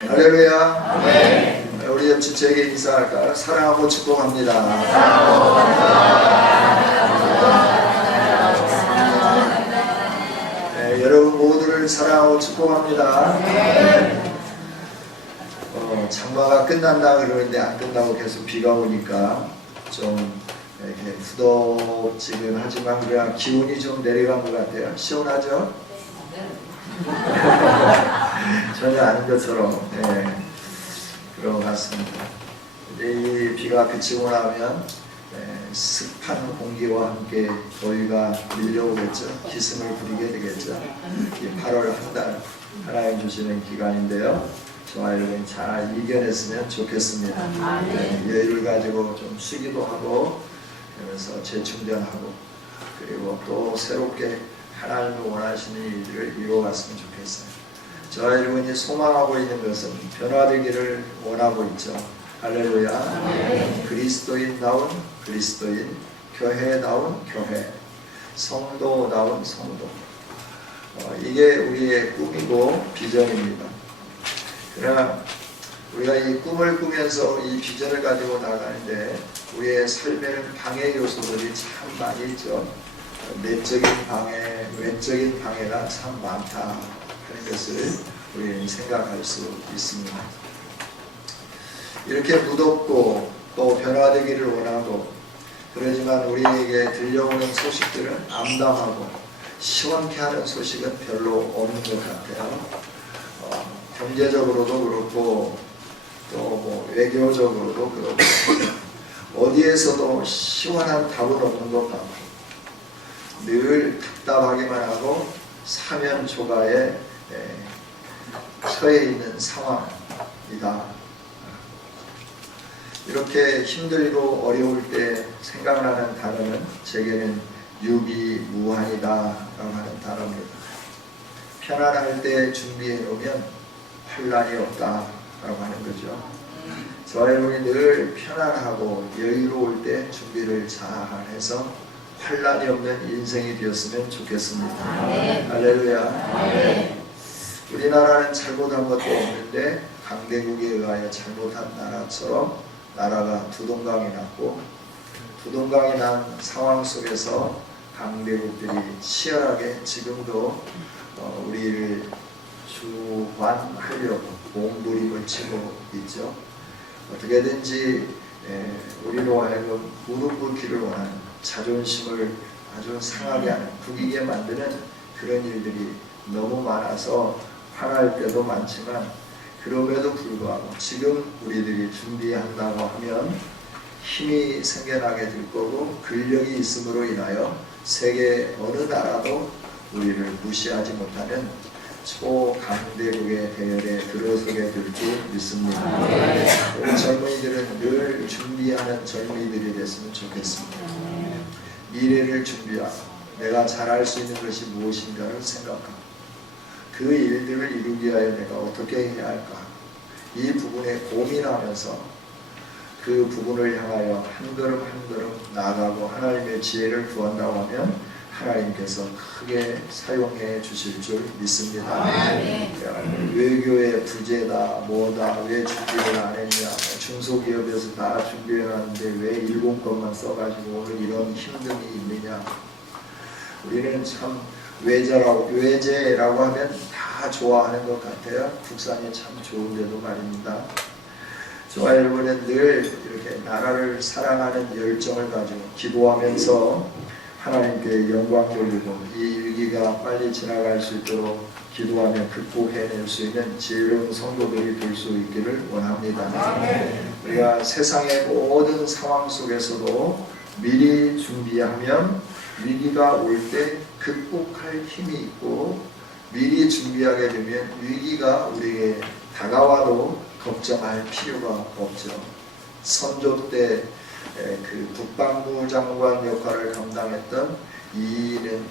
할렐루야. 네. 우리 옆집 저에게 인사할까요? 사랑하고 축복합니다. 네, 여러분 모두를 사랑하고 축복합니다. 장마가 끝난다 그러는데 안 끝나고 계속 비가 오니까 좀 이렇게 후덥지근하지만 그냥 기온이 좀 내려간 것 같아요. 시원하죠? 전혀 아닌 것처럼 그런 것 같습니다. 이 비가 그치고 나면 습한 공기와 함께 더위가 밀려오겠죠. 기승을 부리게 되겠죠. 이 8월 한 달 하나님 주시는 기간인데요. 저와 여러분 잘 이겨냈으면 좋겠습니다. 여유를 가지고 좀 쉬기도 하고 그러면서 재충전하고 그리고 또 새롭게 하나님이 원하시는 일들을 이루어갔으면 좋겠어요. 저와 여러분이 소망하고 있는 것은 변화되기를 원하고 있죠. 할렐루야. 그리스도인다운 그리스도인, 교회다운 교회, 성도다운 성도. 이게 우리의 꿈이고 비전입니다. 그러나 우리가 이 꿈을 꾸면서 이 비전을 가지고 나가는데 우리의 삶에는 방해 요소들이 참 많이 있죠. 내적인 방해, 외적인 방해가 참 많다 하는 것을 우리는 생각할 수 있습니다. 이렇게 무덥고 또 변화되기를 원하고 그러지만 우리에게 들려오는 소식들은 암담하고 시원케 하는 소식은 별로 없는 것 같아요. 경제적으로도 그렇고 또 뭐 외교적으로도 그렇고 어디에서도 시원한 답은 없는 것 같고 늘 답답하기만 하고 사면초가에 처해 있는 상황이다. 이렇게 힘들고 어려울 때 생각나는 단어는 제게는 유비무환이다 라고 하는 단어입니다. 편안할 때 준비해 놓으면 환란이 없다 라고 하는 거죠. 저와 여러분이 늘 편안하고 여유로울 때 준비를 잘 해서 환란이 없는 인생이 되었으면 좋겠습니다. 할렐루야. 우리나라는 잘못한 것도 없는데 강대국에 의하여 잘못한 나라처럼 나라가 두동강이 났고 두동강이 난 상황 속에서 강대국들이 치열하게 지금도 우리를 주관하려고 몸부림을 치고 있죠. 어떻게든지 우리로 하여금 무릎 꿇기를 원하는 자존심을 아주 상하게 하는 부기게 만드는 그런 일들이 너무 많아서 화날 때도 많지만 그럼에도 불구하고 지금 우리들이 준비한다고 하면 힘이 생겨나게 될 거고 근력이 있음으로 인하여 세계 어느 나라도 우리를 무시하지 못하는 초강대국의 대열에 들어서게 될 줄 믿습니다. 우리 젊은이들은 늘 준비하는 젊은이들이 됐으면 좋겠습니다. 미래를 준비하고 내가 잘할 수 있는 것이 무엇인가를 생각하고 그 일들을 이루기 위하여 내가 어떻게 해야 할까 이 부분에 고민하면서 그 부분을 향하여 한 걸음 한 걸음 나아가고 하나님의 지혜를 구한다고 하면 하나님께서 크게 사용해 주실 줄 믿습니다. 외교의 부재다 뭐다 왜 준비를 안 했냐 중소기업에서 다 준비해놨는데 왜 일본 것만 써가지고 오늘 이런 힘듦이 있느냐. 우리는 참 외제라고 하면 다 좋아하는 것 같아요. 국산이 참 좋은데도 말입니다. 저와 여러분은 늘 이렇게 나라를 사랑하는 열정을 가지고 기도하면서 하나님께 영광 돌리고 이 위기가 빨리 지나갈 수 있도록 기도하며 극복해낼 수 있는 지혜로운 성도들이 될 수 있기를 원합니다. 우리가 세상의 모든 상황 속에서도 미리 준비하면 위기가 올 때 극복할 힘이 있고 미리 준비하게 되면 위기가 우리에게 다가와도 걱정할 필요가 없죠. 선조 때 그 국방부 장관 역할을 감당했던 이는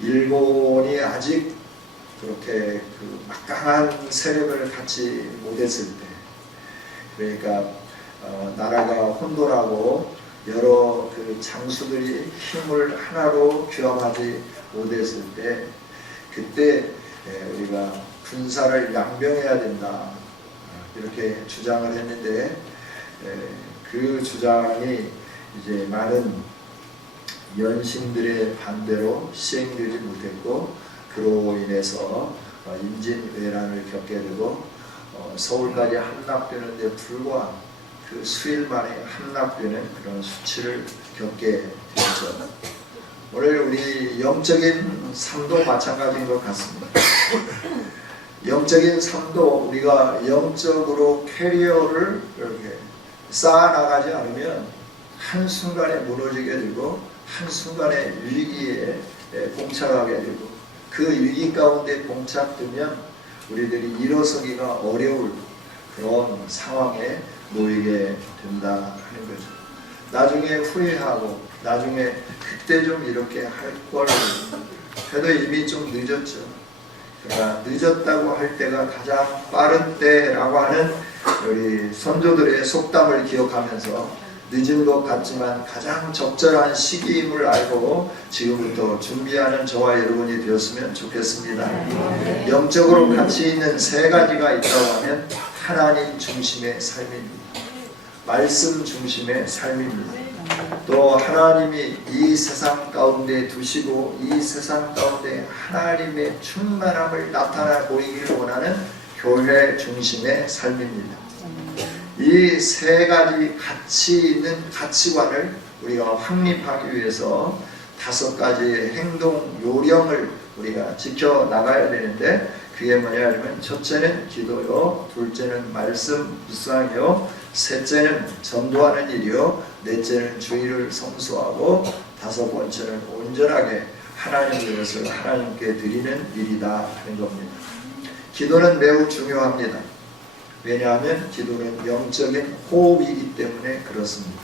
일본이 아직 그렇게 그 막강한 세력을 갖지 못했을 때 그러니까 나라가 혼돈하고 여러 그 장수들이 힘을 하나로 규합하지 못했을 때 그때 우리가 군사를 양병해야 된다 이렇게 주장을 했는데 그 주장이 이제 많은 연신들의 반대로 시행되지 못했고 그로 인해서 임진왜란을 겪게 되고 서울까지 함락되는데 불과 그 수일 만에 함락되는 그런 수치를 겪게 되었죠. 오늘 우리 영적인 삶도 마찬가지인 것 같습니다. 영적인 삶도 우리가 영적으로 캐리어를 이렇게 쌓아나가지 않으면 한순간에 무너지게 되고 한순간에 위기에 봉착하게 되고 그 위기 가운데 봉착되면 우리들이 일어서기가 어려울 그런 상황에 놓이게 된다 하는 거죠. 나중에 후회하고 나중에 그때 좀 이렇게 할 걸 해도 이미 좀 늦었죠. 그러나 늦었다고 할 때가 가장 빠른 때라고 하는 우리 선조들의 속담을 기억하면서 늦은 것 같지만 가장 적절한 시기임을 알고 지금부터 준비하는 저와 여러분이 되었으면 좋겠습니다. 영적으로 가치 있는 세 가지가 있다고 하면 하나님 중심의 삶입니다. 말씀 중심의 삶입니다. 또 하나님이 이 세상 가운데 두시고 이 세상 가운데 하나님의 충만함을 나타나 보이기를 원하는 교회 중심의 삶입니다. 이 세 가지 가치 있는 가치관을 우리가 확립하기 위해서 5가지의 행동 요령을 우리가 지켜나가야 되는데 그게 뭐냐 하면 첫째는 기도요, 둘째는 말씀 묵상이요, 셋째는 전도하는 일이요, 넷째는 주의를 성수하고 5번째는 온전하게 하나님의 것을 하나님께 드리는 일이다 하는 겁니다. 기도는 매우 중요합니다. 왜냐하면 기도는 영적인 호흡이기 때문에 그렇습니다.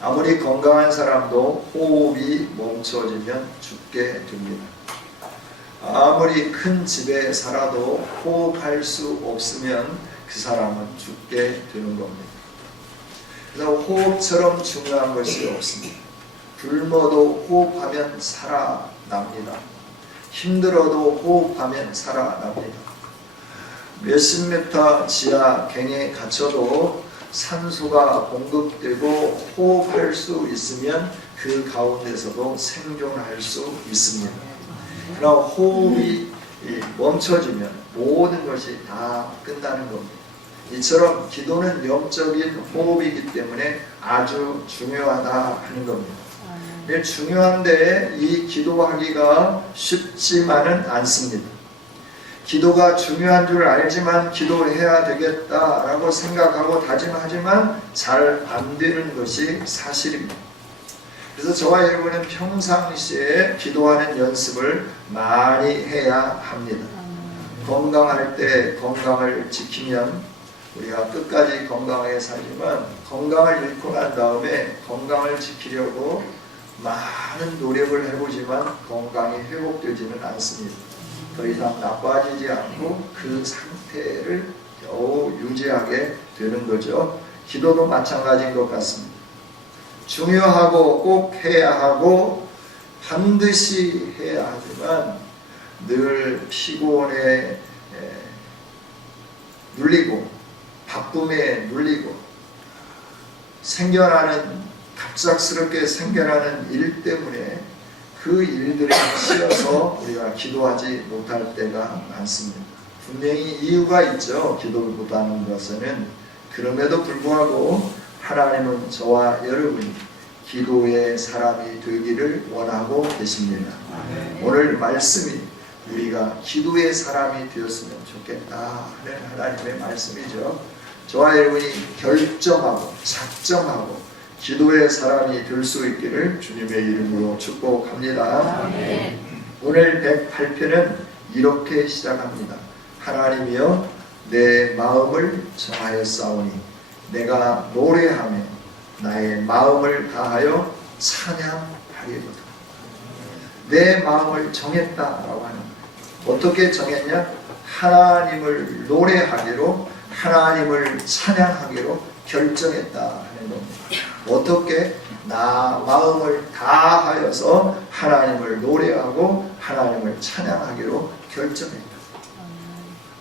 아무리 건강한 사람도 호흡이 멈춰지면 죽게 됩니다. 아무리 큰 집에 살아도 호흡할 수 없으면 그 사람은 죽게 되는 겁니다. 그래서 호흡처럼 중요한 것이 없습니다. 굶어도 호흡하면 살아납니다. 힘들어도 호흡하면 살아납니다. 몇십 미터 지하 갱에 갇혀도 산소가 공급되고 호흡할 수 있으면 그 가운데서도 생존할 수 있습니다. 그러나 호흡이 멈춰지면 모든 것이 다 끝나는 겁니다. 이처럼 기도는 영적인 호흡이기 때문에 아주 중요하다 하는 겁니다. 중요한데 이 기도하기가 쉽지만은 않습니다. 기도가 중요한 줄 알지만 기도해야 되겠다라고 생각하고 다짐하지만 잘 안 되는 것이 사실입니다. 그래서 저와 여러분은 평상시에 기도하는 연습을 많이 해야 합니다. 건강할 때 건강을 지키면 우리가 끝까지 건강하게 살지만 건강을 잃고 난 다음에 건강을 지키려고 많은 노력을 해보지만 건강이 회복되지는 않습니다. 더 이상 나빠지지 않고 그 상태를 겨우 유지하게 되는 거죠. 기도도 마찬가지인 것 같습니다. 중요하고 꼭 해야 하고 반드시 해야 하지만 늘 피곤에 눌리고 바쁨에 눌리고 갑작스럽게 생겨나는 일 때문에 그 일들에 치여서 우리가 기도하지 못할 때가 많습니다. 분명히 이유가 있죠. 기도를 못하는 것에는. 그럼에도 불구하고 하나님은 저와 여러분이 기도의 사람이 되기를 원하고 계십니다. 오늘 말씀이 우리가 기도의 사람이 되었으면 좋겠다 하는 하나님의 말씀이죠. 저와 여러분이 결정하고 작정하고 기도의 사람이 될 수 있기를 주님의 이름으로 축복합니다. 아멘. 오늘 108편은 이렇게 시작합니다. 하나님이여 내 마음을 정하였사오니 내가 노래하며 나의 마음을 다하여 찬양하리로다. 내 마음을 정했다라고 하는 거예요. 어떻게 정했냐? 하나님을 노래하기로 하나님을 찬양하기로 결정했다 하는 겁니다. 어떻게? 나 마음을 다하여서 하나님을 노래하고 하나님을 찬양하기로 결정했다.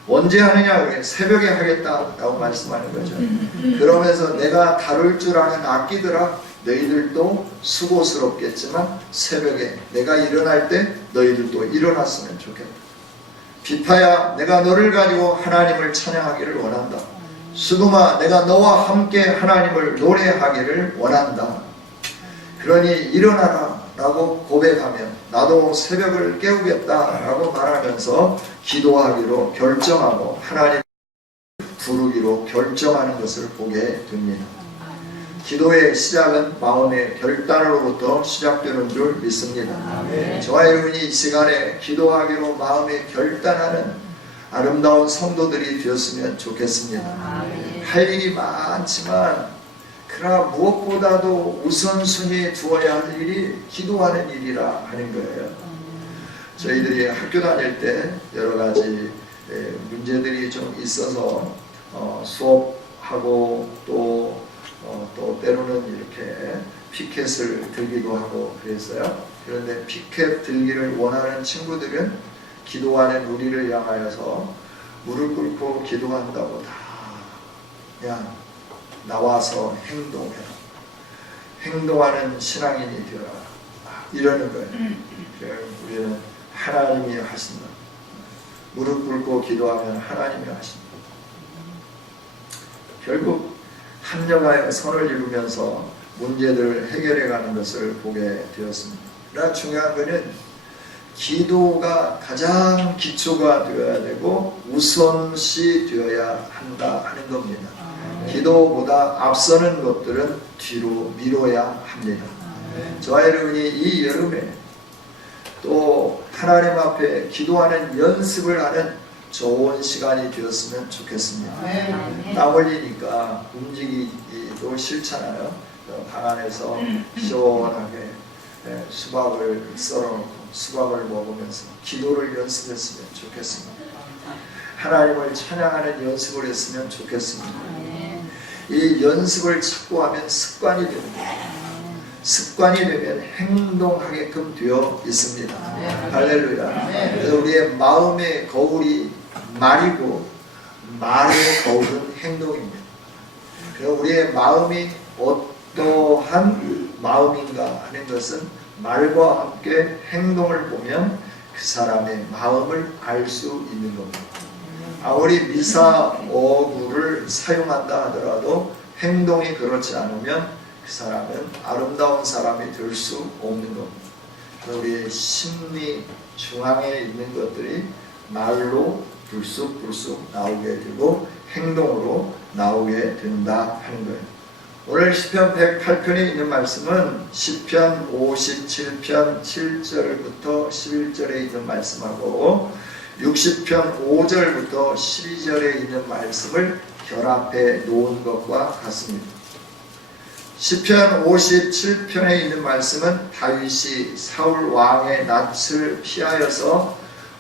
언제 하느냐? 새벽에 하겠다라고 말씀하는 거죠. 그러면서 내가 다룰 줄 아는 악기들아, 너희들도 수고스럽겠지만 새벽에 내가 일어날 때 너희들도 일어났으면 좋겠다. 비파야, 내가 너를 가지고 하나님을 찬양하기를 원한다. 수금아, 내가 너와 함께 하나님을 노래하기를 원한다. 그러니 일어나라 라고 고백하며 나도 새벽을 깨우겠다 라고 말하면서 기도하기로 결정하고 하나님을 부르기로 결정하는 것을 보게 됩니다. 기도의 시작은 마음의 결단으로부터 시작되는 줄 믿습니다. 저와 여러분이 이 시간에 기도하기로 마음에 결단하는 아름다운 성도들이 되었으면 좋겠습니다. 할 일이 많지만 그러나 무엇보다도 우선순위에 두어야 할 일이 기도하는 일이라 하는 거예요. 저희들이 학교 다닐 때 여러 가지 문제들이 좀 있어서 수업하고 또 때로는 이렇게 피켓을 들기도 하고 그랬어요. 그런데 피켓 들기를 원하는 친구들은 기도하는 우리를 향하여서 무릎 꿇고 기도한다고 다 그냥 나와서 행동해라. 행동하는 신앙인이 되어라. 이러는 거예요. 우리는 하나님이 하신다. 무릎 꿇고 기도하면 하나님이 하신다. 결국 합력하여 선을 이루면서 문제들을 해결해가는 것을 보게 되었습니다. 그러나 중요한 것은 기도가 가장 기초가 되어야 되고 우선시 되어야 한다 하는 겁니다. 기도보다 앞서는 것들은 뒤로 미뤄야 합니다. 저와 여러분이 이 여름에 또 하나님 앞에 기도하는 연습을 하는 좋은 시간이 되었으면 좋겠습니다. 땀 흘리니까 움직이기도 싫잖아요. 방 안에서 시원하게 수박을 썰어놓고 수박을 먹으면서 기도를 연습했으면 좋겠습니다. 하나님을 찬양하는 연습을 했으면 좋겠습니다. 이 연습을 자꾸 하면 습관이 됩니다. 습관이 되면 행동하게끔 되어 있습니다. 할렐루야. 그래서 우리의 마음의 거울이 말이고 말의 거울은 행동입니다. 그래서 우리의 마음이 어떠한 마음인가 하는 것은 말과 함께 행동을 보면 그 사람의 마음을 알 수 있는 겁니다. 아무리 미사 어구를 사용한다 하더라도 행동이 그렇지 않으면 그 사람은 아름다운 사람이 될 수 없는 겁니다. 우리의 심리 중앙에 있는 것들이 말로 불쑥불쑥 나오게 되고 행동으로 나오게 된다 하는 거예요. 오늘 시편 108편에 있는 말씀은 시편 57편 7절부터 11절에 있는 말씀하고 60편 5절부터 12절에 있는 말씀을 결합해 놓은 것과 같습니다. 시편 57편에 있는 말씀은 다윗이 사울 왕의 낯을 피하여서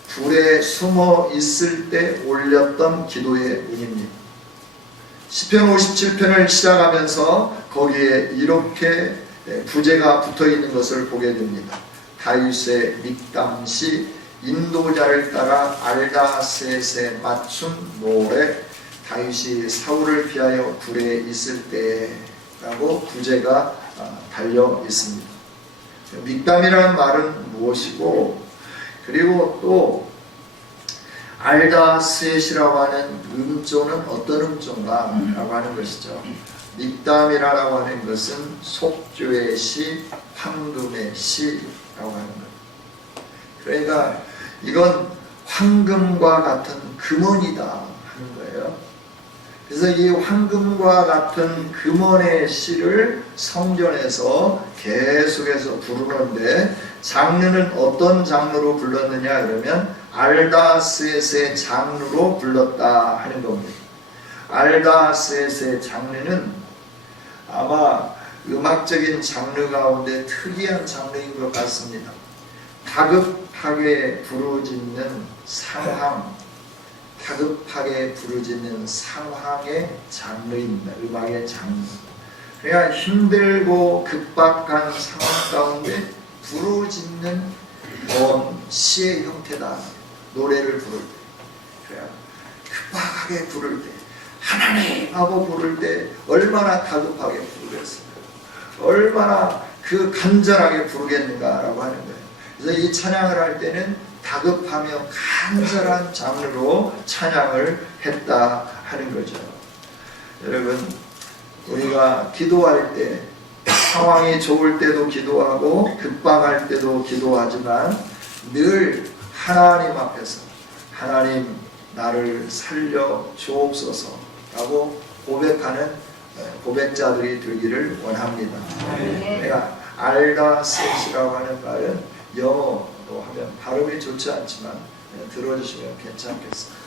불에 숨어 있을 때 올렸던 기도의 문입니다. 시편 57편을 시작하면서 거기에 이렇게 부제가 붙어 있는 것을 보게 됩니다. 다윗의 믹담시 인도자를 따라 알다셋에 맞춘 노래, 다윗이 사울을 피하여 굴에 있을 때라고 부제가 달려 있습니다. 믹담이라는 말은 무엇이고, 그리고 또 알다셋이라고 하는 음조는 어떤 음조인가 라고 하는 것이죠. 믹담이라고 하는 것은 속죄의 시, 황금의 시라고 하는 것. 그러니까 이건 황금과 같은 금원이다 하는 거예요. 그래서 이 황금과 같은 금원의 시를 성전에서 계속해서 부르는데, 장르는 어떤 장르로 불렀느냐 그러면 알다셋의 장르로 불렀다 하는 겁니다. 알다셋의 장르는 아마 음악적인 장르 가운데 특이한 장르인 것 같습니다. 다급하게 부르짖는 상황, 다급하게 부르짖는 상황의 장르입니다. 음악의 장르. 그러니까 힘들고 급박한 상황 가운데 부르짖는 시의 형태다. 노래를 부를 때. 다급하게 부를 때, 하나님 하고 부를 때 얼마나 다급하게 부르겠습니까? 얼마나 그 간절하게 부르겠는가라고 하는 거예요. 그래서 이 찬양을 할 때는 다급하며 간절한 장르로 찬양을 했다 하는 거죠. 여러분, 우리가 기도할 때 상황이 좋을 때도 기도하고 급박할 때도 기도하지만 늘 하나님 앞에서 하나님 나를 살려 주옵소서 라고 고백하는 고백자들이 되기를 원합니다. 내가 알다 셋이라고 하는 말은 영어로 하면 발음이 좋지 않지만 들어주시면 괜찮겠습니다.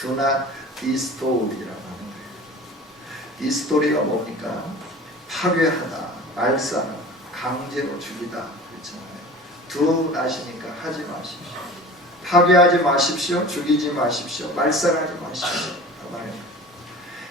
Do not distord이라고 하는 거예요. 디스토리가 뭡니까? 파괴하다, 말살하다, 강제로 죽이다 그렇잖아요. Do not이니까 하지 마십시오. 파괴하지 마십시오. 죽이지 마십시오. 말살하지 마십시오.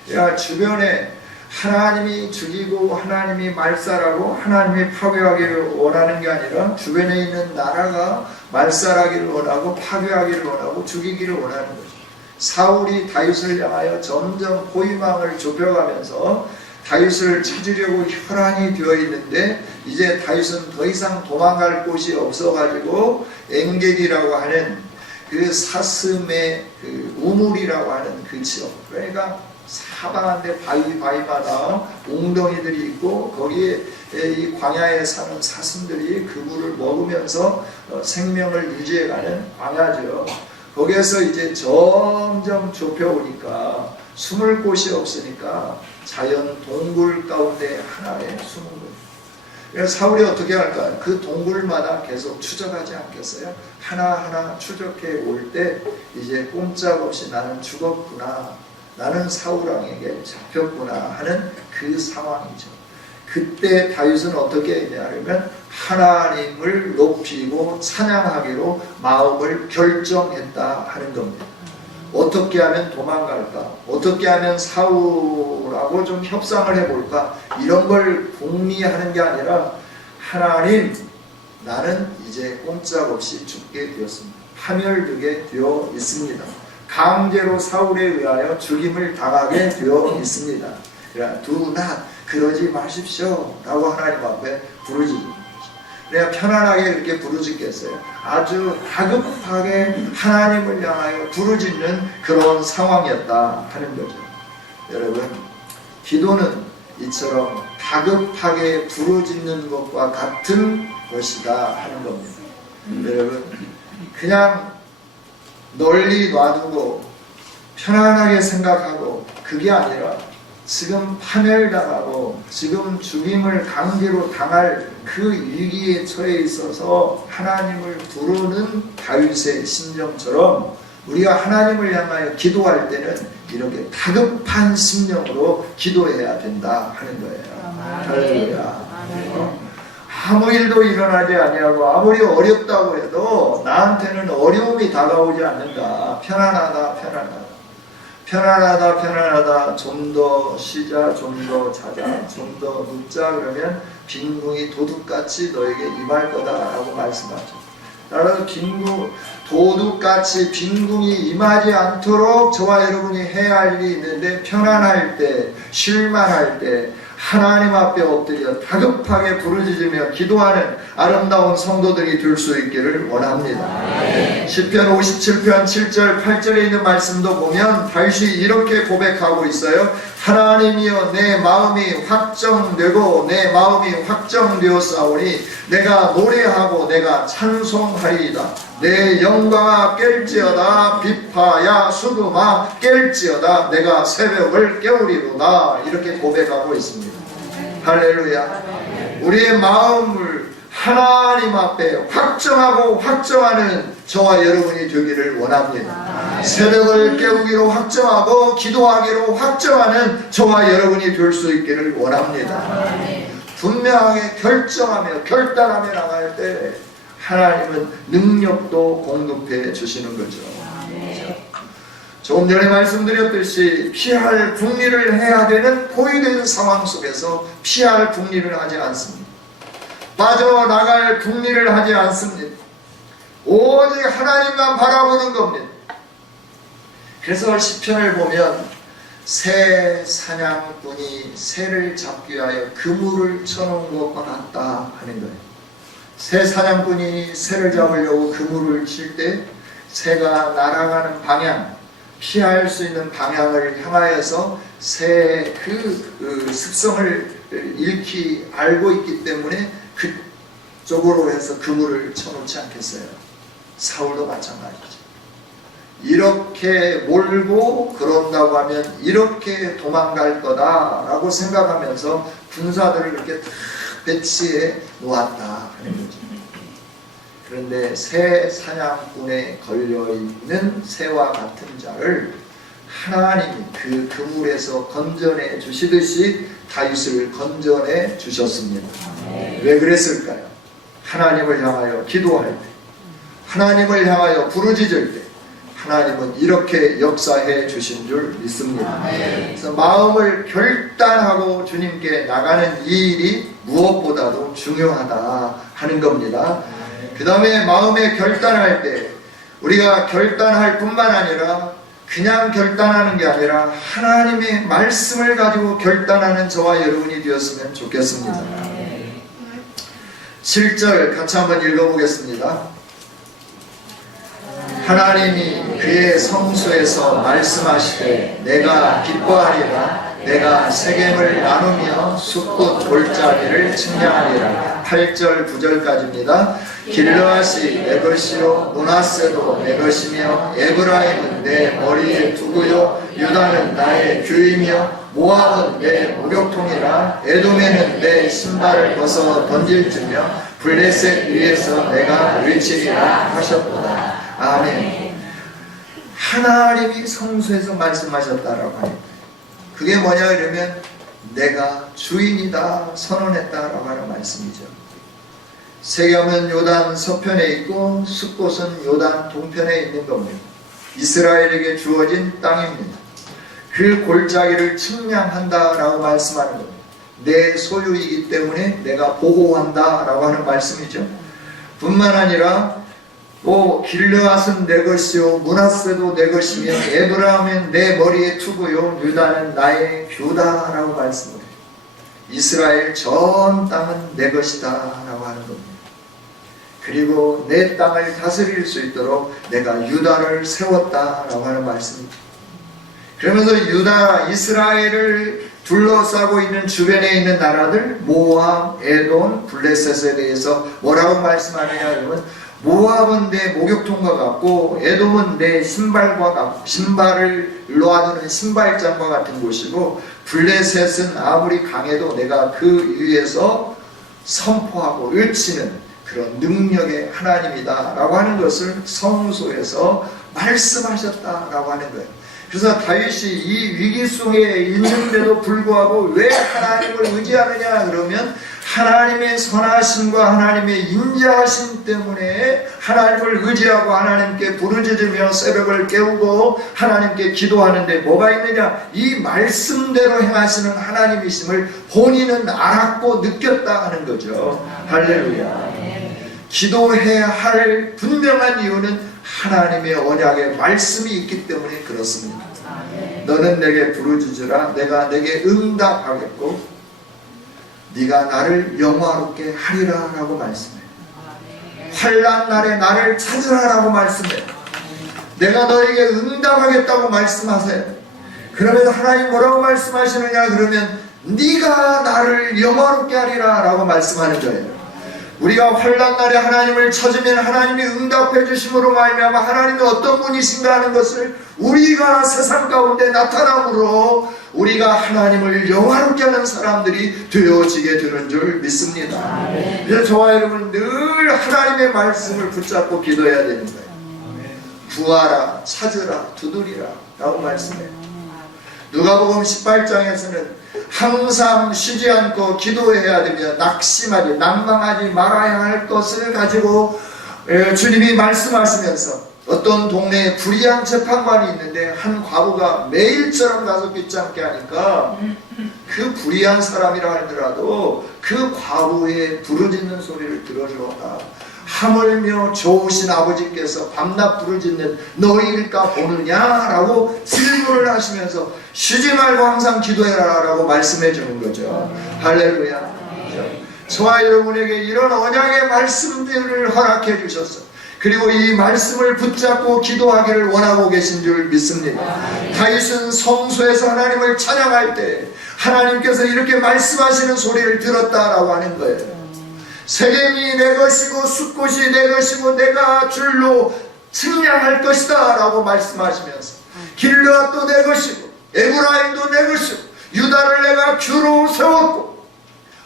그러니까 주변에 하나님이 죽이고 하나님이 말살하고 하나님이 파괴하기를 원하는 게 아니라 주변에 있는 나라가 말살하기를 원하고 파괴하기를 원하고 죽이기를 원하는 거죠. 사울이 다윗을 향하여 점점 포위망을 좁혀가면서 다윗을 찾으려고 혈안이 되어 있는데 이제 다윗은 더 이상 도망갈 곳이 없어가지고 엔게디라고 하는 그 사슴의 그 우물이라고 하는 그 지역, 그러니까 사방한데 바위마다 웅덩이들이 있고 거기에 이 광야에 사는 사슴들이 그 물을 먹으면서 생명을 유지해가는 광야죠. 거기에서 이제 점점 좁혀오니까 숨을 곳이 없으니까 자연 동굴 가운데 하나에 숨은 거예요. 그래서 사울이 어떻게 할까? 그 동굴마다 계속 추적하지 않겠어요? 하나하나 추적해 올 때 이제 꼼짝없이 나는 죽었구나, 나는 사울왕에게 잡혔구나 하는 그 상황이죠. 그때 다윗은 어떻게 했냐면 하나님을 높이고 찬양하기로 마음을 결정했다 하는 겁니다. 어떻게 하면 도망갈까? 어떻게 하면 사울하고 좀 협상을 해볼까? 이런 걸 궁리하는 게 아니라 하나님, 나는 이제 꼼짝없이 죽게 되었습니다. 파멸되게 되어 있습니다. 강제로 사울에 의하여 죽임을 당하게 되어 있습니다. 그러니까 Do not, 그러지 마십시오 라고 하나님 앞에 부르짖는 거죠. 내가 편안하게 이렇게 부르짖겠어요? 아주 다급하게 하나님을 향하여 부르짖는 그런 상황이었다 하는 거죠. 여러분, 기도는 이처럼 다급하게 부르짖는 것과 같은 것이다 하는 겁니다. 여러분, 그냥 널리 놔두고 편안하게 생각하고 그게 아니라 지금 파멸당하고 지금 죽임을 강제로 당할 그 위기에 처해 있어서 하나님을 부르는 다윗의 심정처럼 우리가 하나님을 향하여 기도할 때는 이렇게 다급한 심령으로 기도해야 된다 하는 거예요. 할렐루야. 아무 일도 일어나지 아니하고 아무리 어렵다고 해도 나한테는 어려움이 다가오지 않는다. 편안하다, 편안하다. 편안하다, 편안하다. 좀 더 쉬자, 좀 더 자자, 좀 더 눕자. 그러면 빈궁이 도둑같이 너에게 임할 거다라고 말씀하죠. 따라서 도둑같이 빈궁이 임하지 않도록 저와 여러분이 해야 할 일이 있는데, 편안할 때, 쉴만할 때 하나님 앞에 엎드려 다급하게 부르짖으며 기도하는 아름다운 성도들이 될 수 있기를 원합니다. 시편 57편 7절 8절에 있는 말씀도 보면 다윗이 이렇게 고백하고 있어요. 하나님이여, 내 마음이 확정되고 내 마음이 확정되었사오니 내가 노래하고 내가 찬송하리이다. 내 영광아 깰지어다. 비파야 수금아 깰지어다. 내가 새벽을 깨우리로다. 이렇게 고백하고 있습니다. 할렐루야. 우리의 마음을 하나님 앞에 확정하고 확정하는 저와 여러분이 되기를 원합니다. 새벽을 깨우기로 확정하고 기도하기로 확정하는 저와 여러분이 될 수 있기를 원합니다. 분명하게 결정하며 결단하며 나갈 때 하나님은 능력도 공급해 주시는 거죠. 조금 전에 말씀드렸듯이 피할 궁리를 해야 되는 포위된 상황 속에서 피할 궁리를 하지 않습니다. 빠져나갈 궁리를 하지 않습니다. 오직 하나님만 바라보는 겁니다. 그래서 시편을 보면 새 사냥꾼이 새를 잡기 위하여 그물을 쳐놓은 것과 같다 하는 거예요. 새 사냥꾼이 새를 잡으려고 그물을 칠 때 새가 날아가는 방향, 피할 수 있는 방향을 향하여서 새의 그 습성을 익히 알고 있기 때문에 그쪽으로 해서 그물을 쳐놓지 않겠어요. 사울도 마찬가지죠. 이렇게 몰고 그런다고 하면 이렇게 도망갈 거다라고 생각하면서 군사들을 이렇게 다 배치해 놓았다 하는 거죠. 그런데 새 사냥꾼에 걸려있는 새와 같은 자를 하나님이 그 그물에서 건져내 주시듯이 다윗을 건져내 주셨습니다. 왜 그랬을까요? 하나님을 향하여 기도할 때, 하나님을 향하여 부르짖을 때 하나님은 이렇게 역사해 주신 줄 믿습니다. 그래서 마음을 결단하고 주님께 나가는 이 일이 무엇보다도 중요하다 하는 겁니다. 그 다음에 마음에 결단할 때 우리가 결단할 뿐만 아니라 그냥 결단하는 게 아니라 하나님의 말씀을 가지고 결단하는 저와 여러분이 되었으면 좋겠습니다. 7절 같이 한번 읽어보겠습니다. 하나님이 그의 성소에서 말씀하시되 내가 기뻐하리라. 내가 세겜을 나누며 숲꽃 골짜기를 측량하리라. 8절 9절까지입니다. 길르앗이 내 것이요 므낫세도 내 것이며 에브라임은 내 머리에 두고요 유다는 나의 규이며 모압은 내 목욕통이라. 에돔에는 내 신발을 벗어 던질지며 블레셋 위에서 내가 외치리라 하셨도다. 아멘. 하나님이 성소에서 말씀하셨다라고 합니다. 그게 뭐냐 그러면 내가 주인이다 선언했다라고 하는 말씀이죠. 세겜은 요단 서편에 있고 숲곳은 요단 동편에 있는 겁니다. 이스라엘에게 주어진 땅입니다. 그 골짜기를 측량한다라고 말씀하는 겁니다. 내 소유이기 때문에 내가 보호한다라고 하는 말씀이죠. 뿐만 아니라 또 길르앗은 내 것이요 므낫세도 내 것이며 에브라임은 내 머리에 투구요 유다는 나의 규다라고 말씀을 해요. 이스라엘 전 땅은 내 것이다 라고 하는 겁니다. 그리고 내 땅을 다스릴 수 있도록 내가 유다를 세웠다라고 하는 말씀입니다. 그러면서 유다, 이스라엘을 둘러싸고 있는 주변에 있는 나라들 모압, 에돔, 블레셋에 대해서 뭐라고 말씀하느냐 하면 모압은 내 목욕통과 같고 에돔은 내 신발을 놓아두는 신발장과 같은 곳이고 블레셋은 아무리 강해도 내가 그 위에서 선포하고 외치는 그런 능력의 하나님이다 라고 하는 것을 성소에서 말씀하셨다라고 하는 거예요. 그래서 다윗이 이 위기 속에 있는데도 불구하고 왜 하나님을 의지하느냐 그러면 하나님의 선하심과 하나님의 인자하심 때문에 하나님을 의지하고 하나님께 부르짖으며 새벽을 깨우고 하나님께 기도하는데 뭐가 있느냐, 이 말씀대로 행하시는 하나님이심을 본인은 알았고 느꼈다 하는 거죠. 할렐루야. 기도해야 할 분명한 이유는 하나님의 언약의 말씀이 있기 때문에 그렇습니다. 너는 내게 부르짖으라 내가 내게 응답하겠고 네가 나를 영화롭게 하리라 라고 말씀해요. 환난 날에 나를 찾으라 라고 말씀해요. 내가 너에게 응답하겠다고 말씀하세요. 그러면서 하나님 뭐라고 말씀하시느냐 그러면 네가 나를 영화롭게 하리라 라고 말씀하는 거예요. 우리가 환난 날에 하나님을 찾으면 하나님이 응답해 주심으로 말미암아 하나님이 어떤 분이신가 하는 것을 우리가 세상 가운데 나타남으로 우리가 하나님을 영화롭게 하는 사람들이 되어지게 되는 줄 믿습니다. 그래서 저와 여러분 늘 하나님의 말씀을 붙잡고 기도해야 되는 거예요. 구하라, 찾으라, 두드리라 라고 말씀해요. 누가복음 18장에서는 항상 쉬지 않고 기도해야 되며 낙심하지 낭망하지 말아야 할 것을 가지고 주님이 말씀하시면서 어떤 동네에 불의한 재판관이 있는데 한 과부가 매일처럼 가서 귀찮게 하니까 그 불의한 사람이라 하더라도 그 과부의 부르짖는 소리를 들어주어라. 하물며 좋으신 아버지께서 밤낮 부르짖는 너희일까 보느냐라고 질문을 하시면서 쉬지 말고 항상 기도해라 라고 말씀해 주는 거죠. 할렐루야. 저와 여러분에게 이런 언약의 말씀들을 허락해 주셔서 그리고 이 말씀을 붙잡고 기도하기를 원하고 계신 줄 믿습니다. 다윗은 성소에서 하나님을 찬양할 때 하나님께서 이렇게 말씀하시는 소리를 들었다라고 하는 거예요. 세겜이 내 것이고 숫곳이 내 것이고 내가 줄로 측량할 것이다 라고 말씀하시면서 길르앗도 내 것이고 에브라임도 내 것이고 유다를 내가 규로 세웠고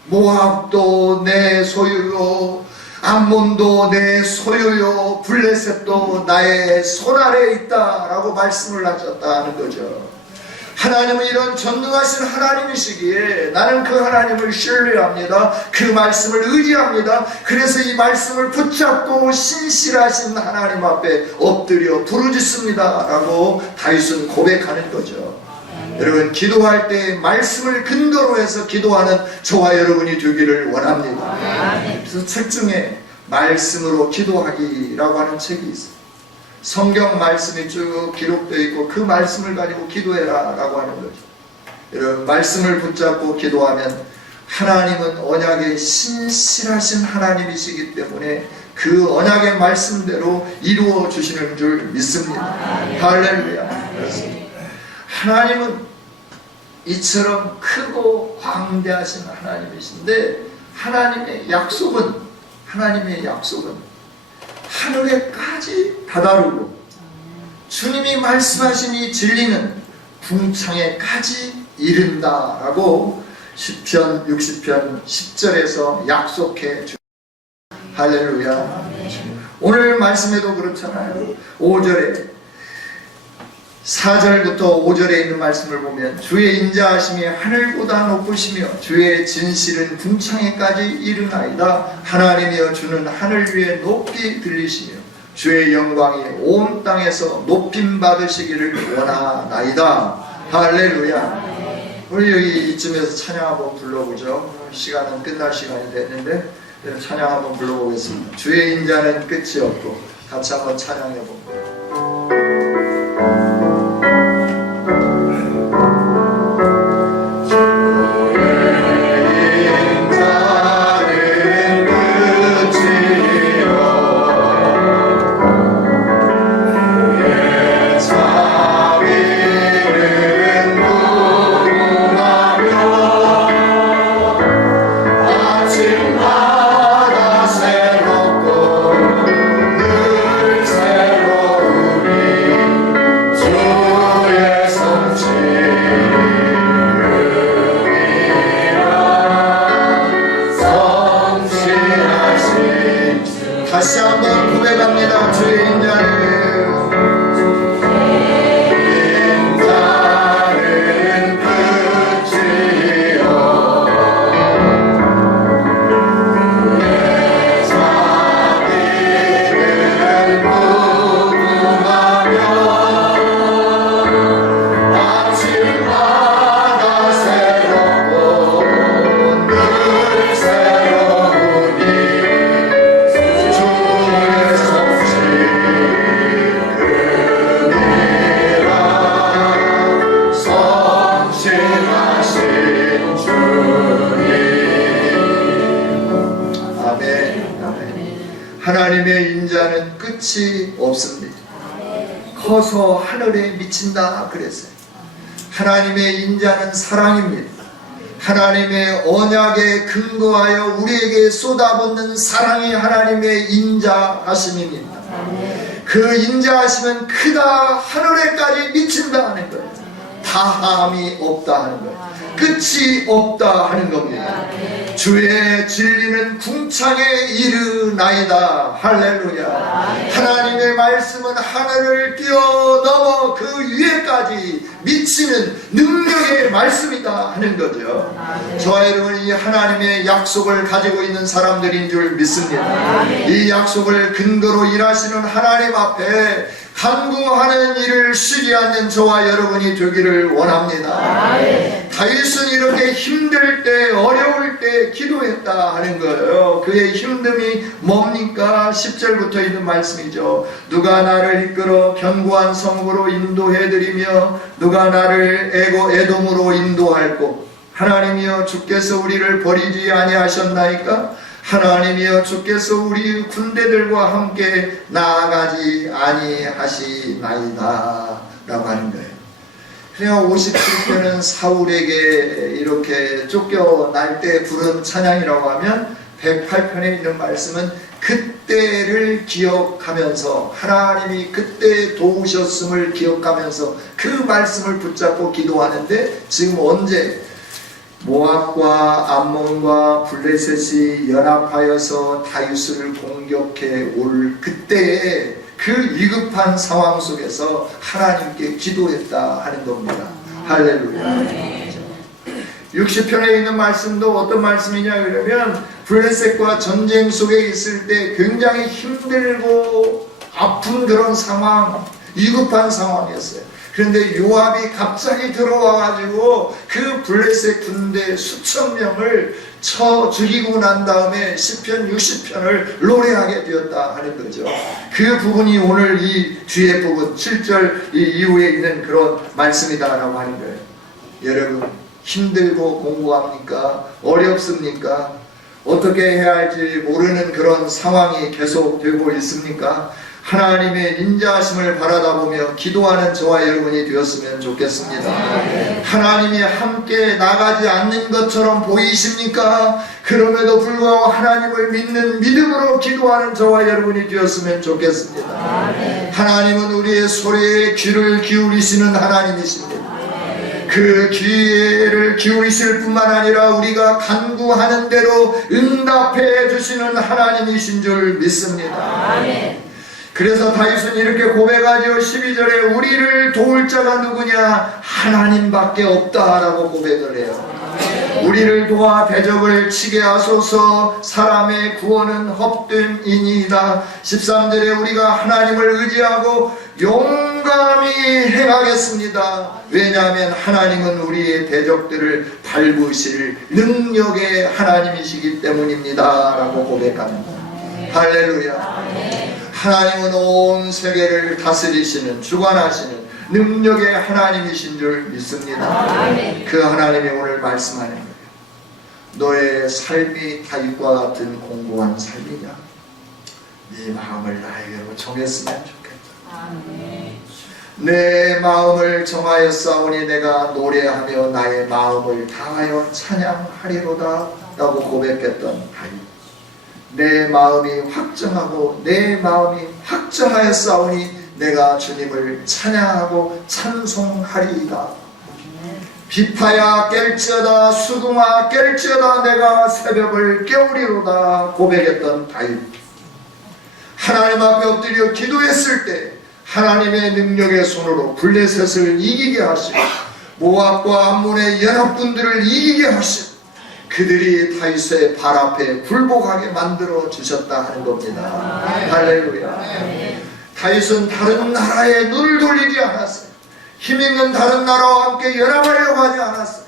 모압도 내 소유요 암몬도 내 소유요 블레셋도 나의 손아래에 있다 라고 말씀을 하셨다는 거죠. 하나님은 이런 전능하신 하나님이시기에 나는 그 하나님을 신뢰합니다. 그 말씀을 의지합니다. 그래서 이 말씀을 붙잡고 신실하신 하나님 앞에 엎드려 부르짖습니다 라고 다윗은 고백하는 거죠. 여러분, 기도할 때 말씀을 근거로 해서 기도하는 저와 여러분이 되기를 원합니다. 그래서 책 중에 말씀으로 기도하기라고 하는 책이 있어요. 성경 말씀이 쭉 기록되어 있고 그 말씀을 가지고 기도해라 라고 하는 거죠. 여러분, 말씀을 붙잡고 기도하면 하나님은 언약의 신실하신 하나님이시기 때문에 그 언약의 말씀대로 이루어 주시는 줄 믿습니다. 할렐루야. 그렇습니다. 하나님은 이처럼 크고 광대하신 하나님이신데 하나님의 약속은 하늘에까지 다다르고 주님이 말씀하신 이 진리는 궁창에까지 이른다라고 시편 60편 10절에서 약속해 주십니다. 할렐루야. 오늘 말씀에도 그렇잖아요. 5절에 4절부터 5절에 있는 말씀을 보면 주의 인자하심이 하늘보다 높으시며 주의 진실은 궁창에까지 이르나이다. 하나님이여 주는 하늘 위에 높이 들리시며 주의 영광이 온 땅에서 높임 받으시기를 원하나이다. 할렐루야. 우리 여기 이쯤에서 찬양 한번 불러보죠. 시간은 끝날 시간이 됐는데 찬양 한번 불러보겠습니다. 주의 인자는 끝이 없고 같이 한번 찬양해 봅니다. 다시 한번 고백합니다. 주의 인자는 하나님의 인자는 끝이 없습니다. 커서 하늘에 미친다 그랬어요. 하나님의 인자는 사랑입니다. 하나님의 언약에 근거하여 우리에게 쏟아붓는 사랑이 하나님의 인자하심입니다. 그 인자하심은 크다 하늘에까지 미친다 하는 거예요. 다함이 없다 하는 거예요. 끝이 없다 하는 겁니다. 주의 진리는 궁창에 이르나이다. 할렐루야. 하나님의 말씀은 하늘을 뛰어넘어 그 위에까지 미치는 능력의 말씀이다 하는 거죠. 저와 여러분은 이 하나님의 약속을 가지고 있는 사람들인 줄 믿습니다. 이 약속을 근거로 일하시는 하나님 앞에 간구하는 일을 쉬지 않는 저와 여러분이 되기를 원합니다. 다윗은 이렇게 힘들 때, 어려울 때 기도했다 하는 거예요. 그의 힘듦이 뭡니까? 10절부터 있는 말씀이죠. 누가 나를 이끌어 견고한 성으로 인도해드리며 누가 나를 에돔으로 인도할꼬. 하나님이여 주께서 우리를 버리지 아니하셨나이까? 하나님이여 주께서 우리 군대들과 함께 나아가지 아니하시나이다 라고 하는 거예요. 그냥 57편은 사울에게 이렇게 쫓겨날 때 부른 찬양이라고 하면 108편에 있는 말씀은 그때를 기억하면서 하나님이 그때 도우셨음을 기억하면서 그 말씀을 붙잡고 기도하는데 지금 언제 모압과 암몬과 블레셋이 연합하여서 다윗을 공격해 올 그때에 그 위급한 상황 속에서 하나님께 기도했다 하는 겁니다. 할렐루야. 60편에 있는 말씀도 어떤 말씀이냐 그러면 블레셋과 전쟁 속에 있을 때 굉장히 힘들고 아픈 그런 상황, 위급한 상황이었어요. 그런데 요압이 갑자기 들어와가지고 그 블레셋 군대 수천 명을 쳐 죽이고 난 다음에 시편 60편을 노래하게 되었다 하는 거죠. 그 부분이 오늘 이 뒤에 부분 7절 이후에 있는 그런 말씀이다라고 하는 거예요. 여러분 힘들고 공부합니까? 어렵습니까? 어떻게 해야 할지 모르는 그런 상황이 계속되고 있습니까? 하나님의 인자하심을 바라다보며 기도하는 저와 여러분이 되었으면 좋겠습니다. 하나님이 함께 나가지 않는 것처럼 보이십니까? 그럼에도 불구하고 하나님을 믿는 믿음으로 기도하는 저와 여러분이 되었으면 좋겠습니다. 하나님은 우리의 소리에 귀를 기울이시는 하나님이십니다. 그 귀를 기울이실 뿐만 아니라 우리가 간구하는 대로 응답해 주시는 하나님이신 줄 믿습니다. 그래서 다윗은 이렇게 고백하죠. 12절에 우리를 도울 자가 누구냐? 하나님밖에 없다라고 고백을 해요. 우리를 도와 대적을 치게 하소서. 사람의 구원은 헛됨이니이다. 13절에 우리가 하나님을 의지하고 용감히 행하겠습니다. 왜냐하면 하나님은 우리의 대적들을 밟으실 능력의 하나님이시기 때문입니다 라고 고백합니다. 할렐루야. 하나님은 온 세계를 다스리시는 주관하시는 능력의 하나님이신 줄 믿습니다. 그 하나님이 오늘 말씀하는 거예요. 너의 삶이 다윗과 같은 공고한 삶이냐? 네 마음을 나에게로 정했으면 좋겠다. 내 마음을 정하였사오니 내가 노래하며 나의 마음을 다하여 찬양하리로다 라고 고백했던 다윗. 내 마음이 확정하고 내 마음이 확정하였사오니 내가 주님을 찬양하고 찬송하리이다. 비파야 깰지어다 수궁아 깰지어다 내가 새벽을 깨우리로다 고백했던 다윗. 하나님 앞에 엎드려 기도했을 때 하나님의 능력의 손으로 블레셋을 이기게 하시고 모압과 암몬의 연합군들을 이기게 하시고 그들이 다윗의 발 앞에 굴복하게 만들어 주셨다 하는 겁니다. 할렐루야. 다윗은 다른 나라에 눈을 돌리지 않았어요. 힘있는 다른 나라와 함께 연합하려고 하지 않았어요.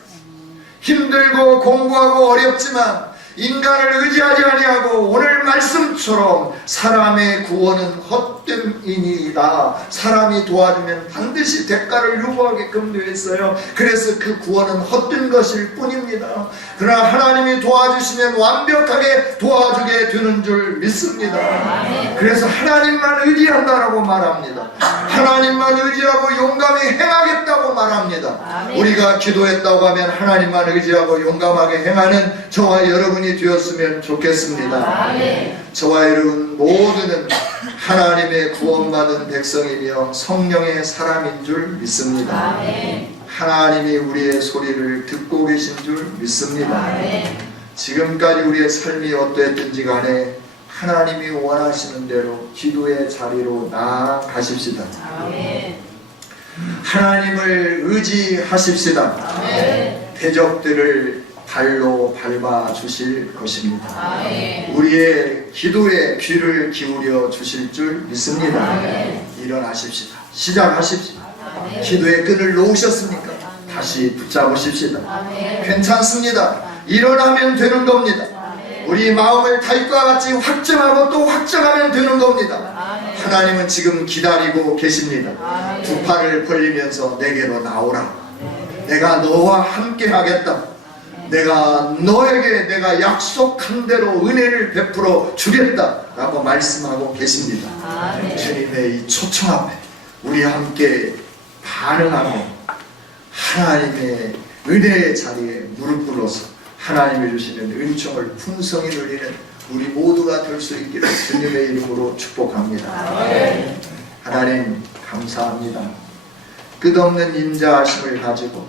힘들고 공부하고 어렵지만 인간을 의지하지 아니하고 오늘 말씀처럼 사람의 구원은 헛됨이니이다. 사람이 도와주면 반드시 대가를 요구하게끔 되어 있어요. 그래서 그 구원은 헛된 것일 뿐입니다. 그러나 하나님이 도와주시면 완벽하게 도와주게 되는 줄 믿습니다. 그래서 하나님만 의지한다라고 말합니다. 하나님만 의지하고 용감히 행하겠다고 말합니다. 우리가 기도했다고 하면 하나님만 의지하고 용감하게 행하는 저와 여러분이 되었으면 좋겠습니다. 저와 여러분 모두는 하나님의 구원받은 백성이며 성령의 사람인 줄 믿습니다. 하나님이 우리의 소리를 듣고 계신 줄 믿습니다. 지금까지 우리의 삶이 어떠했든지 간에 하나님이 원하시는 대로 기도의 자리로 나아가십시다. 하나님을 의지하십시다. 대적들을 발로 밟아 주실 것입니다. 우리의 기도에 귀를 기울여 주실 줄 믿습니다. 일어나십시다. 시작하십시다. 기도의 끈을 놓으셨습니까? 다시 붙잡으십시다. 괜찮습니다. 일어나면 되는 겁니다. 우리 마음을 다윗과 같이 확정하고 또 확정하면 되는 겁니다. 하나님은 지금 기다리고 계십니다. 두 팔을 벌리면서 내게로 나오라. 내가 너와 함께 하겠다. 내가 너에게 내가 약속한 대로 은혜를 베풀어 주겠다 라고 말씀하고 계십니다. 주님의 이 초청 앞에 우리 함께 반응하고 하나님의 은혜의 자리에 무릎 꿇어서 하나님이 주시는 은총을 풍성히 누리는 우리 모두가 될 수 있기를 주님의 이름으로 축복합니다. 하나님 감사합니다. 끝없는 인자하심을 가지고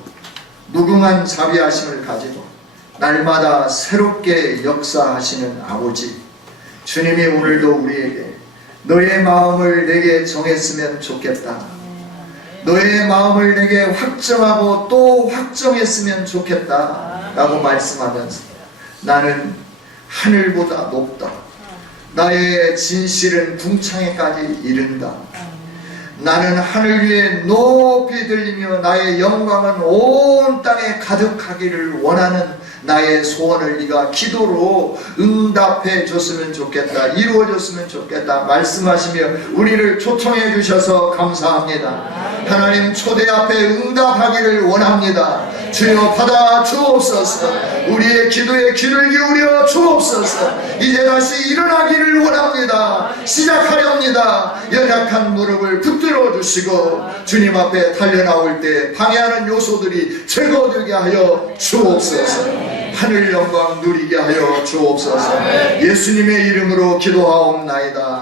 무궁한 자비하심을 가지고 날마다 새롭게 역사하시는 아버지, 주님이 오늘도 우리에게 너의 마음을 내게 정했으면 좋겠다, 너의 마음을 내게 확정하고 또 확정했으면 좋겠다 라고 말씀하면서 나는 하늘보다 높다, 나의 진실은 궁창에까지 이른다, 나는 하늘 위에 높이 들리며 나의 영광은 온 땅에 가득하기를 원하는 나의 소원을 네가 기도로 응답해 줬으면 좋겠다, 이루어 줬으면 좋겠다 말씀하시며 우리를 초청해 주셔서 감사합니다. 하나님 초대 앞에 응답하기를 원합니다. 주여 받아 주옵소서. 우리의 기도에 귀를 기울여 주옵소서. 이제 다시 일어나기를 원합니다. 시작하렵니다. 연약한 무릎을 붙들어 주시고 주님 앞에 달려나올 때 방해하는 요소들이 제거되게 하여 주옵소서. 하늘 영광 누리게 하여 주옵소서. 예수님의 이름으로 기도하옵나이다.